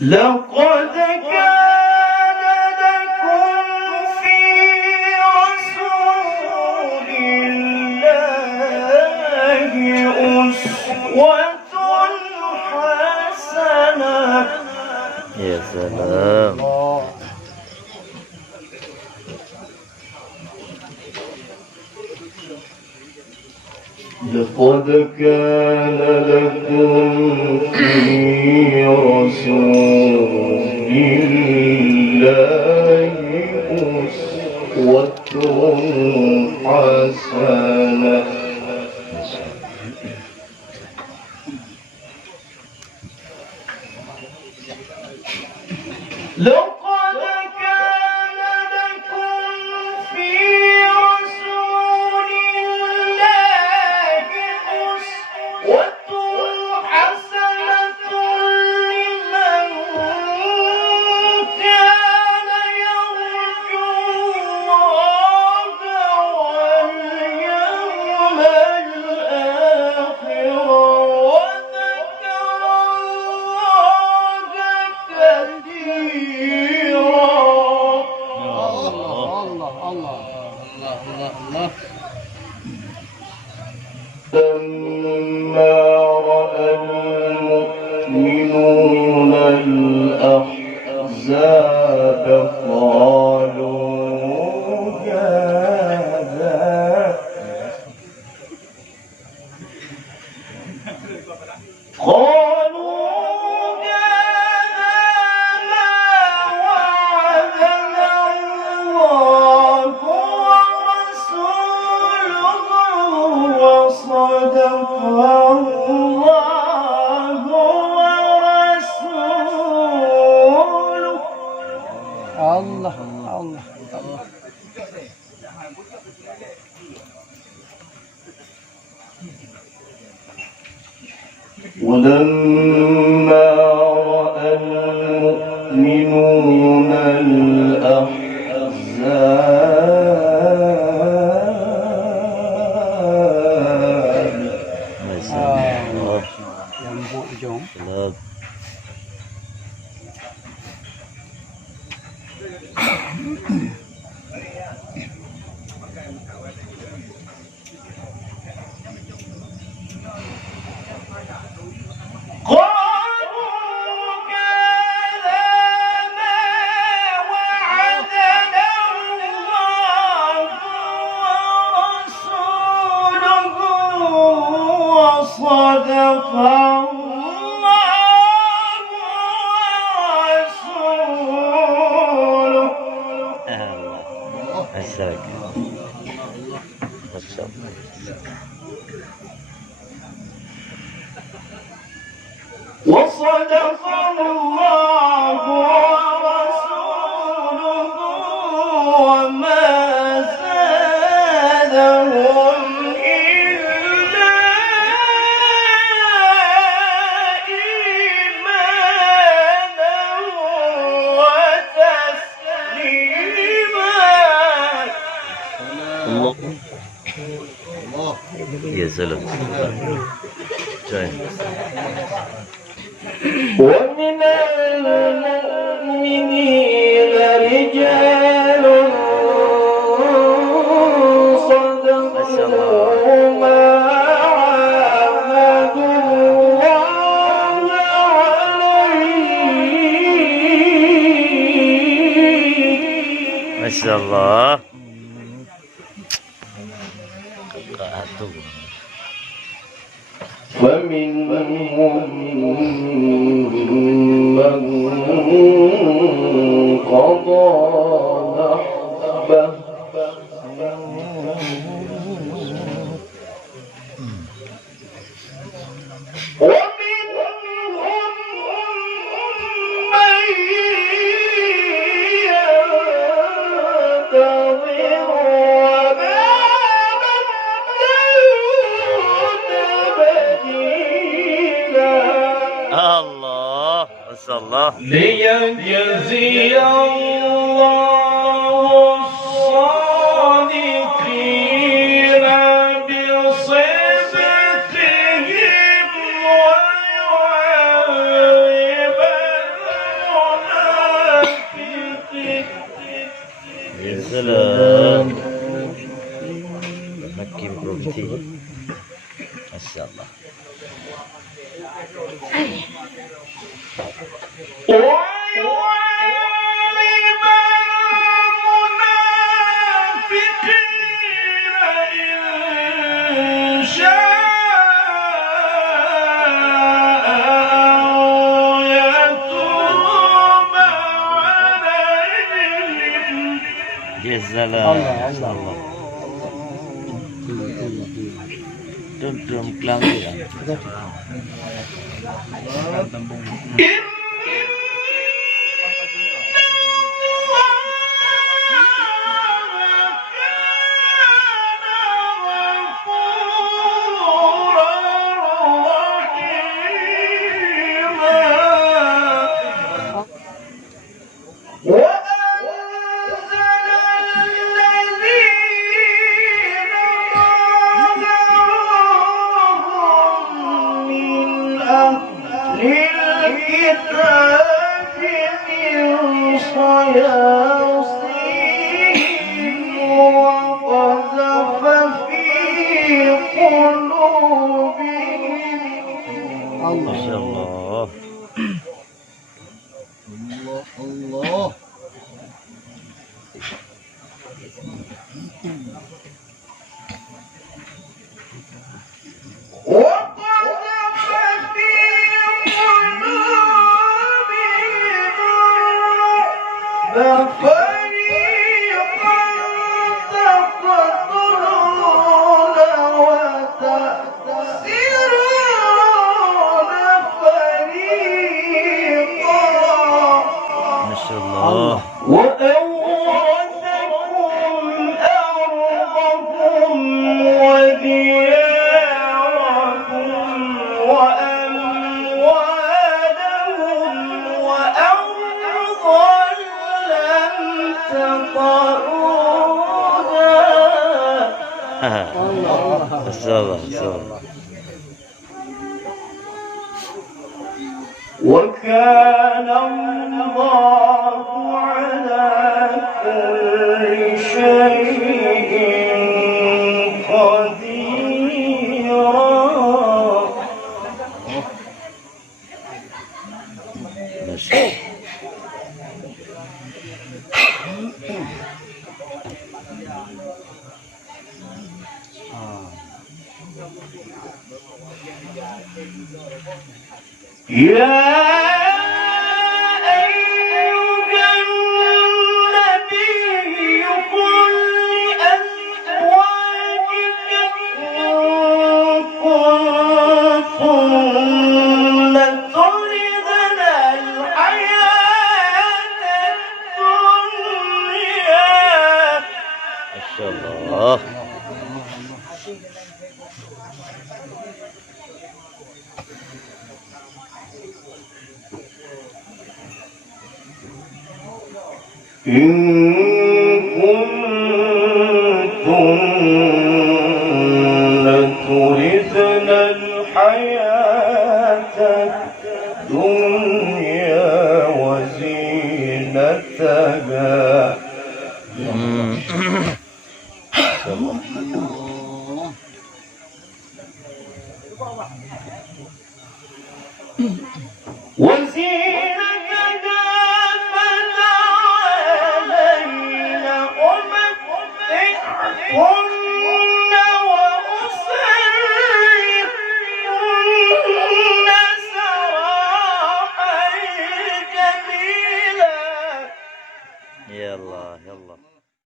لقد كان لكم في رسول الله أسوة حسنة. يا سلام. لقد كان لكم في رسول الله أسوة حسنة. لقد كان لكم في رسول الله أسوة حسنة لمن كان يرجو الله واليوم الآخر وذكر الله كثيرا. لما رأى المؤمنون الأحزاب قالوا هذا ما وعدنا الله ورسوله وصدق الله ورسوله. الله الله الله. ولما رأى المؤمنون الأحزاب Yang buat jom. سلام. قالوا كذا ما وعدنا الله ورسوله وصدق الله ورسوله. عساك. ما شاء الله. وصدق الله ورسوله وما زادهم إلا إيمانا وتسليما. يا سلام. جاي. ومن المؤمنين رجال صدقوا ما عاهدوا الله عليه. ما شاء الله. فمنهم من قضى نحبه ومنهم من ينتظر وما بدلوا تبديلا. الله ما شاء الله. ليجزي الله الصادقين بصدقهم ويعذب بنتي ما شاء الله. يا سلام ما شاء الله. Dum klang ya. ما شاء الله. الله ما شاء الله. وأورثكم أرضكم ودياركم وأموالهم وأرضا لم تطئوها. ما شاء الله ما شاء الله. وكان الله على كل شيء قديرا. ما شاء الله. يا أيها النبي قل لأزواجك إن كنتن تردن الحياة الدنيا. ما شاء الله. إن كنتن تردن الحياة الدنيا وزينتها.